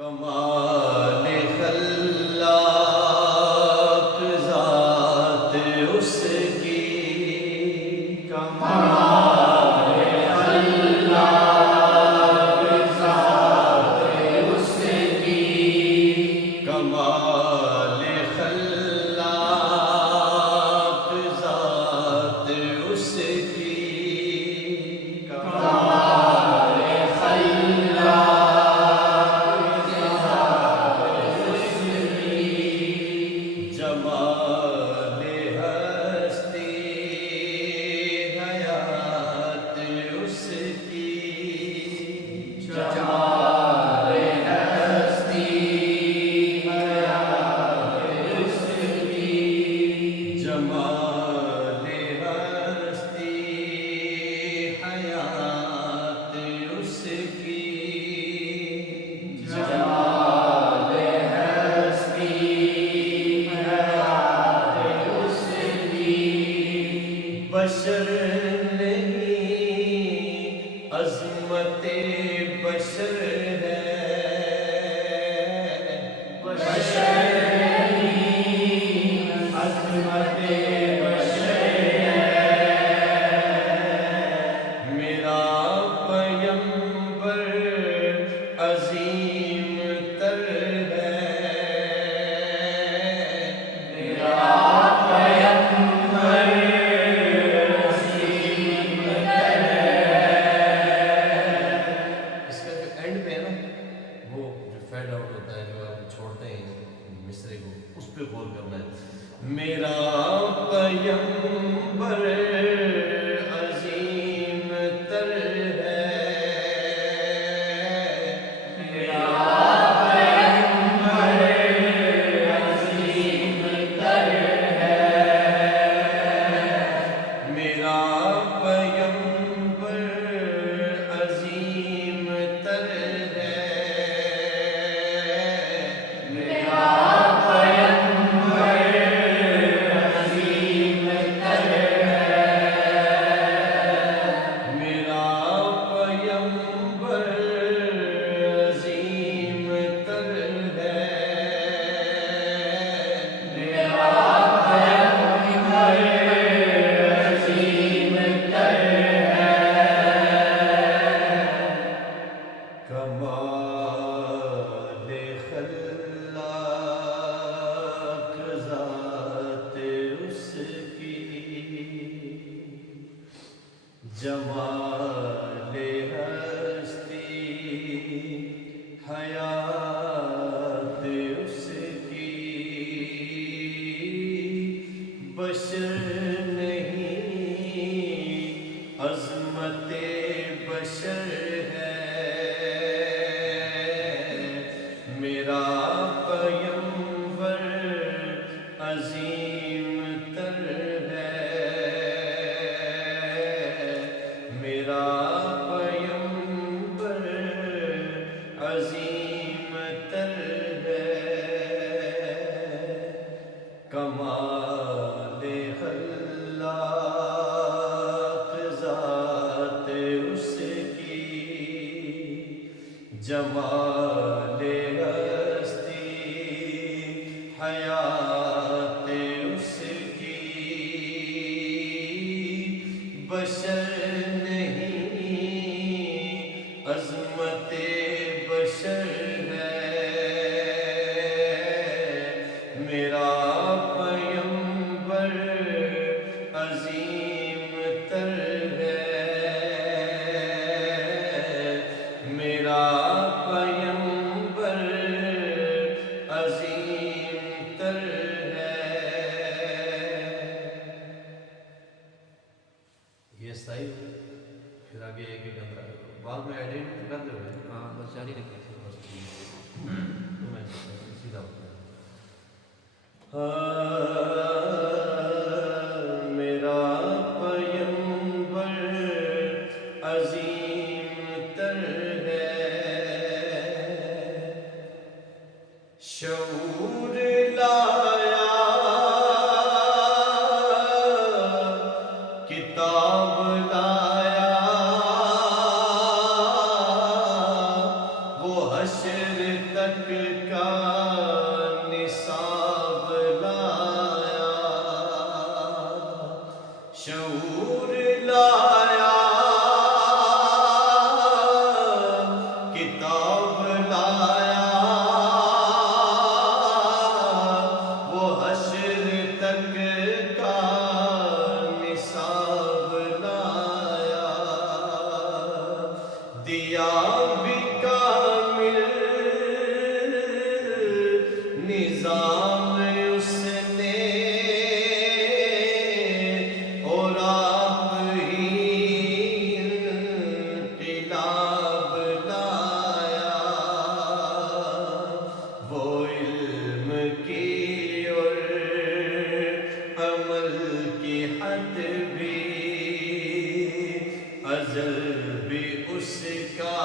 کمال خلاق ذات اس کی، کمال خلاق ذات اس کی، کمال خلاق ذات اس کی، کمال خلاق جمال ہستی حیات اس کی، جمال ہستی حیات اس کی، جمال ہستی حیات اس کی، جمال ہستی بشر نہیں عظمت بشر ہے، بشر نہیں عظمت بشر ہے، میرا پیمبر عظیم تر ہے، میرا پیمبر فیڈ آؤٹ ہوتا ہے جو ہم چھوڑتے ہیں مصرے کو، اس پہ غور کرنا ہے۔ میرا پیمبر عظیم تر ہے، میرا پیمبر عظیم تر ہے، میرا پیمبر عظیم تر ہے، کمال خلاق ذات اس کی، جمال ہستی حیات اس کی، بشر نہیں عظمت بشر ہے، میرا پیمبر عظیم تر ہے، میرا پیمبر عظیم تر ہے، کمال خلاق ذات اس کی، جمال ہستی حیات اس کی، بشر نہیں عظمت بشر ہے، میرا پیمبر عظیم تر ہے، میرا پیمبر عظیم تر ہے۔ یہ صحیح، پھر آگے ایک ایک اندر بعد میں ایڈٹ کر دے ہوئے، ہاں بس جاری رکھیں، بس ٹھیک ہے، تو میں سیدھا ہوتا ہے۔ میرا پیمبر عظیم تر ہے، شعور لایا کتاب لایا، وہ حشر تک کا نصاب لایا، شعور لایا، کتاب لایا، وہ حشر تک کا نصاب لایا، دیا بھی کامل نظام اس نے، اور آپ ہی انقلاب لایا، وہ علم کی اور عمل کی حد بھی ازل بھی اس کا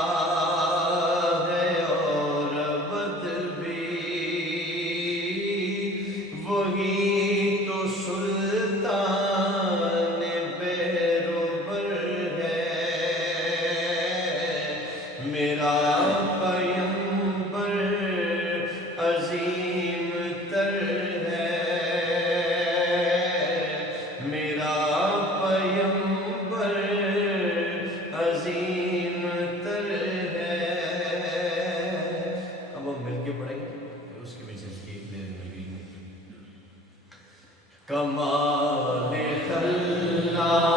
ہے اور ابد بھی، وہی تو سلطان بیروبر ہے، میرا پیمبر عظیم تر ہے، میرا پیمبر عظیم تر ہے۔ اب ہم مل کے پڑھیں گے، اس کے پیچھے سے ایک دیر لگی۔ کمال اللہ